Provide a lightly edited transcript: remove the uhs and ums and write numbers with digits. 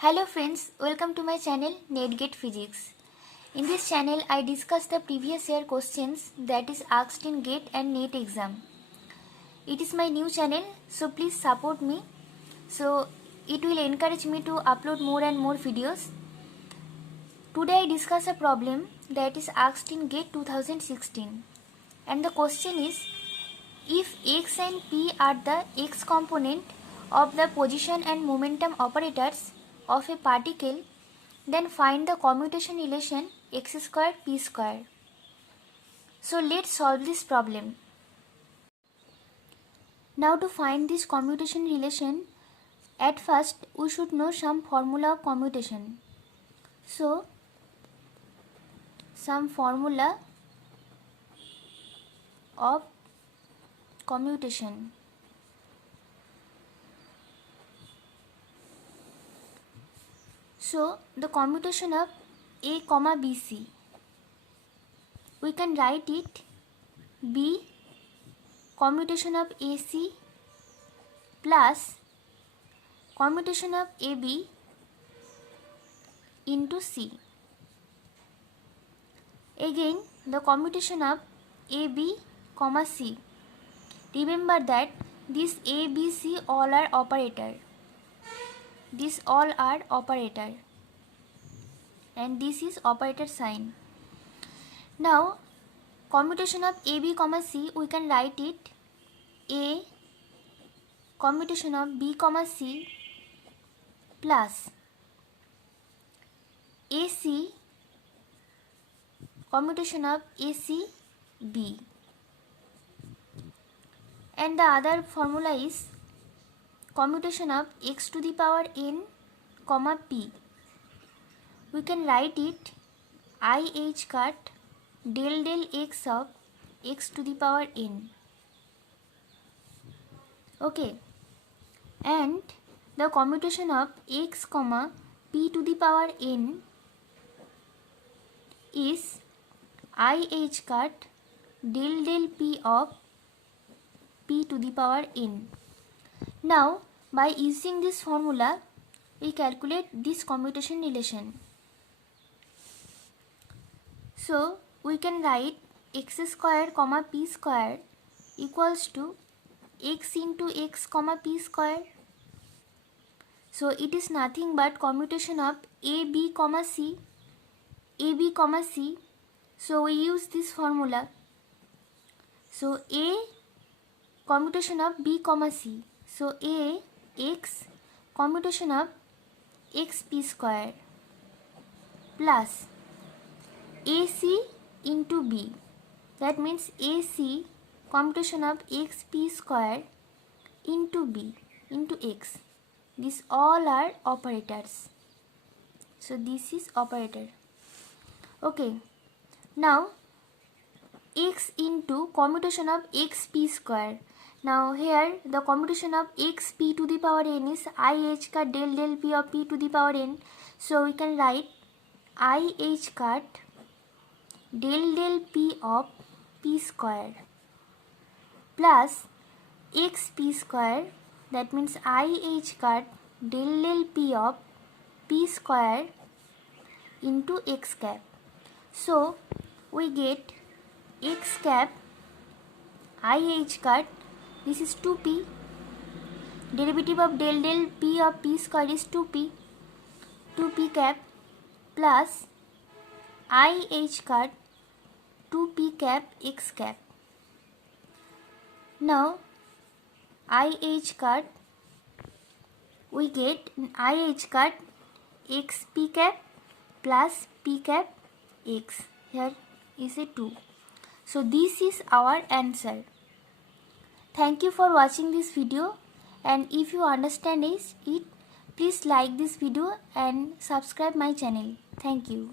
Hello friends, welcome to my channel NetGate Physics. In this channel, I discuss the previous year questions that is asked in GATE and NET exam. It is my new channel, so please support me. So it will encourage me to upload more and more videos. Today I discuss a problem that is asked in GATE 2016. And the question is, if x and p are the x component of the position and momentum operators of a particle, then find the commutation relation x square p square. So let's solve this problem. Now to find this commutation relation, at first we should know some formula of commutation. So some formula of commutation. So the commutation of A, BC, we can write it B commutation of AC plus commutation of AB into C. Again the commutation of AB, C. Remember that this A, B, C all are operator. These all are operator. And this is operator sign. Now commutation of AB, C, we can write it A commutation of B, C plus AC commutation of AC, B. And the other formula is commutation of x to the power n, p. We can write it IH cut del x of x to the power n. Okay. And the commutation of x, p to the power n is IH cut del p of p to the power n. Now, by using this formula, we calculate this commutation relation. So, we can write x square, p square equals to x into x, p square. So, it is nothing but commutation of A, B, C. A, B, C. So, we use this formula. So, A commutation of B, C. So A x commutation of x p square plus AC into B. That means AC commutation of x p square into B into x. These all are operators. So this is operator. Okay. Now x into commutation of x p square. Now here the commutation of x p to the power n is IH cut del p of p to the power n. So we can write IH cut del p of p square plus x p square, that means IH cut del p of p square into x cap. So we get x cap IH cut, this is 2p, derivative of del p of p square is 2p cap plus IH cut 2p cap x cap. Now IH cut, we get IH cut x p cap plus p cap x. Here is a 2. So this is our answer. Thank you for watching this video, and if you understand it, please like this video and subscribe my channel. Thank you.